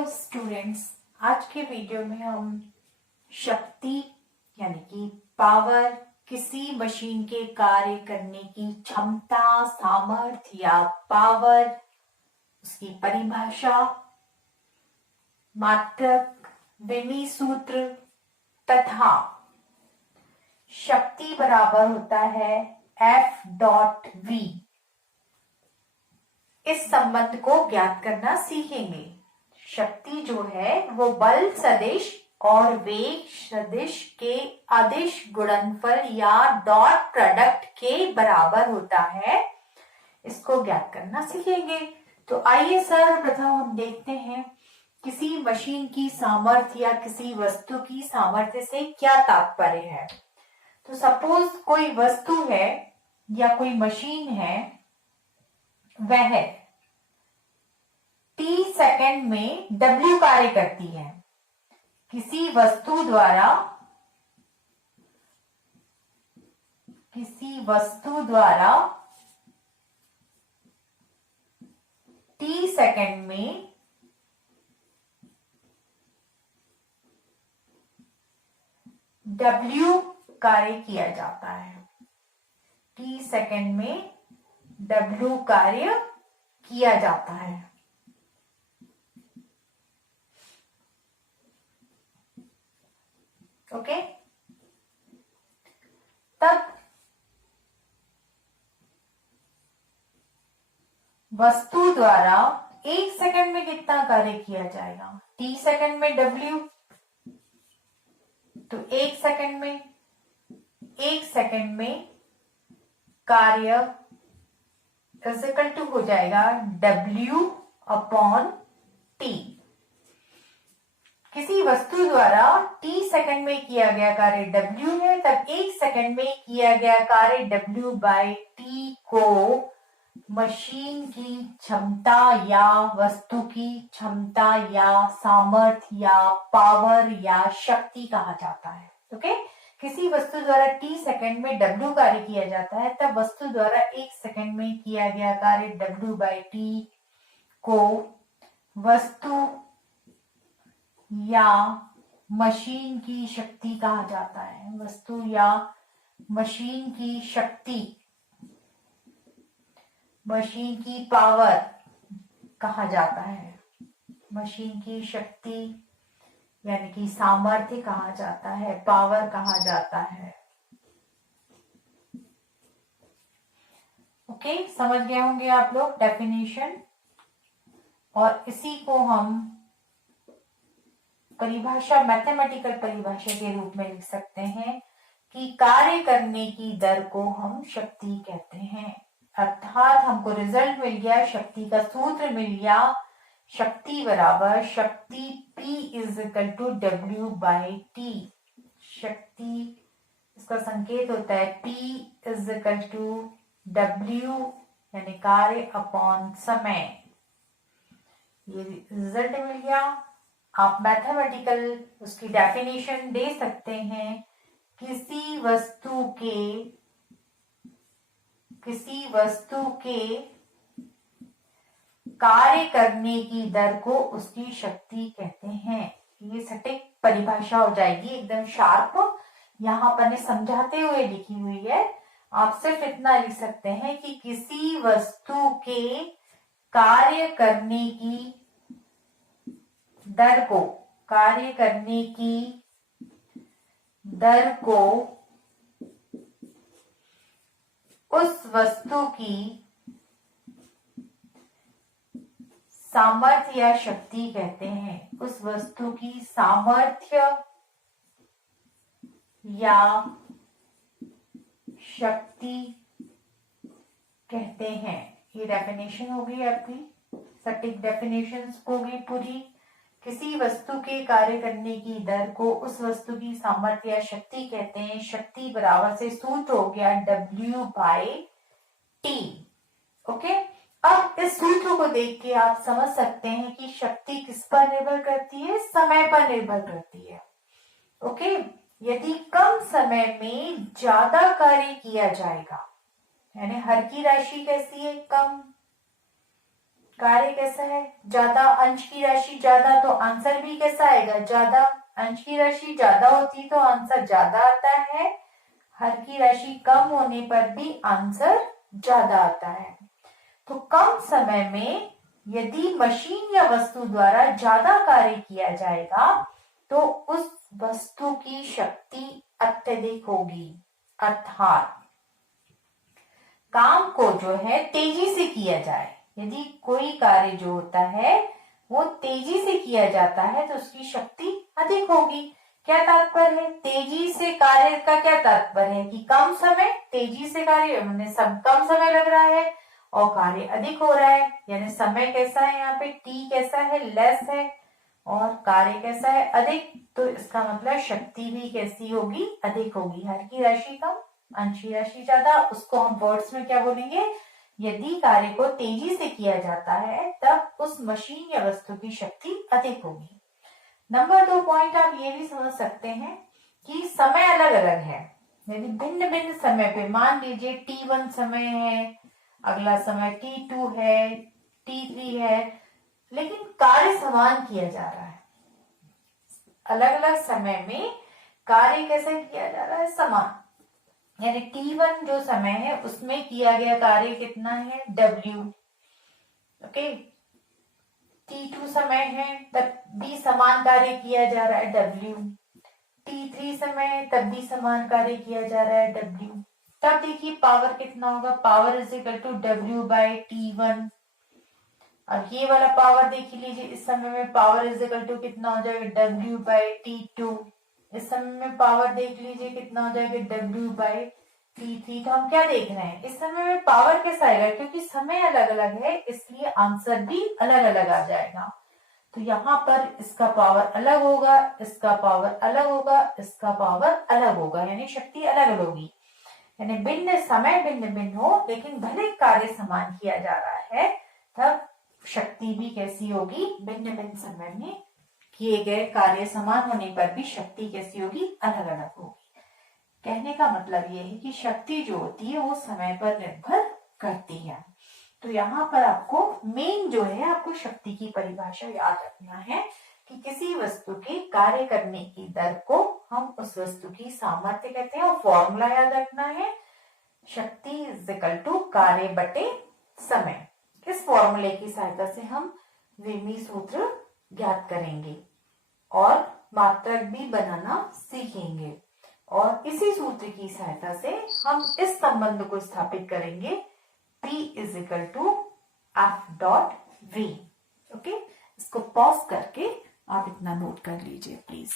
Hello students, आज के video में हम शक्ति यानी कि पावर, किसी मशीन के कार्य करने की क्षमता, सामर्थ्य या पावर, उसकी परिभाषा, मात्रक, विमी सूत्र तथा शक्ति बराबर होता है F.V, इस संबंध को ज्ञात करना सीखेंगे। शक्ति जो है वो बल सदिश और वेग सदिश के अदिश गुणनफल या डॉट प्रोडक्ट के बराबर होता है, इसको ज्ञात करना सीखेंगे। तो आइए सर्वप्रथम हम देखते हैं किसी मशीन की सामर्थ्य या किसी वस्तु की सामर्थ्य से क्या तात्पर्य है। तो सपोज कोई वस्तु है या कोई मशीन है, वह T सेकंड में W कार्य करती है। किसी वस्तु द्वारा T सेकंड में W कार्य किया जाता है। T सेकंड में W कार्य किया जाता है। ओके, तब वस्तु द्वारा 1 सेकंड में कितना कार्य किया जाएगा? T सेकंड में W, तो 1 सेकंड में कार्य इज इक्वल टू हो जाएगा W अपॉन T। किसी वस्तु द्वारा T सेकंड में किया गया कार्य W है, तब 1 सेकंड में किया गया कार्य W बाय T को मशीन की क्षमता या वस्तु की क्षमता या सामर्थ्य या पावर या शक्ति कहा जाता है। ओके, किसी वस्तु द्वारा T सेकंड में W कार्य किया जाता है, तब वस्तु द्वारा 1 सेकंड में किया गया कार्य W बाय T को वस्तु या मशीन की शक्ति कहा जाता है। वस्तु या मशीन की शक्ति, मशीन की पावर कहा जाता है। मशीन की शक्ति यानी कि सामर्थ्य कहा जाता है, पावर कहा जाता है। ओके, समझ गए होंगे आप लोग डेफिनेशन। और इसी को हम परिभाषा, मैथमेटिकल परिभाषा के रूप में लिख सकते हैं कि कार्य करने की दर को हम शक्ति कहते हैं। अर्थात हमको रिजल्ट मिल गया, शक्ति का सूत्र मिल गया, शक्ति बराबर शक्ति P is equal to W by T। शक्ति, इसका संकेत होता है P is equal to W यानी कार्य अपॉन समय। ये रिजल्ट मिल गया। आप मैथमेटिकल उसकी डेफिनेशन दे सकते हैं, किसी वस्तु के कार्य करने की दर को उसकी शक्ति कहते हैं। ये सटीक परिभाषा हो जाएगी, एकदम शार्प। यहाँ पर समझाते हुए लिखी हुई है। आप सिर्फ इतना लिख सकते हैं कि किसी वस्तु के कार्य करने की दर को उस वस्तु की सामर्थ्य या शक्ति कहते हैं। उस वस्तु की सामर्थ्य या शक्ति कहते हैं। ये डेफिनेशन होगी आपकी, सटीक डेफिनेशन होगी पूरी। किसी वस्तु के कार्य करने की दर को उस वस्तु की सामर्थ्य या शक्ति कहते हैं। शक्ति बराबर से सूत्र हो गया W बाय T। ओके, अब इस सूत्र को देख के आप समझ सकते हैं कि शक्ति किस पर निर्भर करती है? समय पर निर्भर करती है। ओके, यदि कम समय में ज्यादा कार्य किया जाएगा, यानी हर की राशि कैसी है? कार्य कैसा है, ज्यादा, अंश की राशि ज्यादा तो आंसर भी कैसा आएगा, ज्यादा। अंश की राशि ज्यादा होती तो आंसर ज्यादा आता है, हर की राशि कम होने पर भी आंसर ज्यादा आता है। तो कम समय में यदि मशीन या वस्तु द्वारा ज्यादा कार्य किया जाएगा तो उस वस्तु की शक्ति अत्यधिक होगी, अर्थात काम को जो है तेजी से किया जाए। यदि कोई कार्य जो होता है वो तेजी से किया जाता है तो उसकी शक्ति अधिक होगी। क्या तात्पर्य है, तेजी से कार्य का क्या तात्पर्य है कि कम समय, तेजी से कार्य सब कम समय लग रहा है और कार्य अधिक हो रहा है, यानी समय कैसा है, यहाँ पे टी कैसा है, लेस है, और कार्य कैसा है, अधिक। तो इसका मतलब शक्ति भी कैसी होगी, अधिक होगी। हर की राशि कम, अंश की राशि ज्यादा, उसको हम वर्ड्स में क्या बोलेंगे, यदि कार्य को तेजी से किया जाता है तब उस मशीन या वस्तु की शक्ति अधिक होगी। नंबर 2 पॉइंट आप ये भी समझ सकते हैं कि समय अलग अलग है। यदि भिन्न भिन्न समय पे, मान लीजिए T1 समय है, अगला समय T2 है, T3 है, लेकिन कार्य समान किया जा रहा है। अलग अलग समय में कार्य कैसे किया जा रहा है, समान। यानी T1 जो समय है उसमें किया गया कार्य कितना है, W। ओके, T2 समय है तब भी समान कार्य किया जा रहा है, W। T3 समय है तब भी समान कार्य किया जा रहा है, W। तब देखिए पावर कितना होगा, power is equal to W by T1। अब ये वाला पावर देख लीजिए, इस समय में पावर इज इक्वल टू कितना हो जाएगा, W बाई T2। इस समय में पावर देख लीजिए कितना हो जाएगा, W बाई T3। तो हम क्या देख रहे हैं, इस समय में पावर कैसा आएगा, क्योंकि समय अलग अलग है इसलिए आंसर भी अलग अलग आ जाएगा। तो यहाँ पर इसका पावर अलग होगा, इसका पावर अलग होगा, इसका पावर अलग होगा, यानी शक्ति अलग अलग होगी। यानी भिन्न समय भिन्न भिन्न हो लेकिन भले कार्य समान किया जा रहा है तब शक्ति भी कैसी होगी, भिन्न भिन्न समय में किए गए कार्य समान होने पर भी शक्ति कैसी होगी, अलग अलग होगी। कहने का मतलब ये है कि शक्ति जो होती है वो समय पर निर्भर करती है। तो यहाँ पर आपको मेन जो है, आपको शक्ति की परिभाषा याद रखना है कि किसी वस्तु के कार्य करने की दर को हम उस वस्तु की सामर्थ्य कहते हैं, और फॉर्मूला याद रखना है, शक्ति इज इक्वल टू कार्य बटे समय। इस फॉर्मूले की सहायता से हम विमी सूत्र ज्ञात करेंगे और मात्रक भी बनाना सीखेंगे, और इसी सूत्र की सहायता से हम इस संबंध को स्थापित करेंगे, P is equal to F dot V। Okay, इसको पॉज करके आप इतना नोट कर लीजिए प्लीज।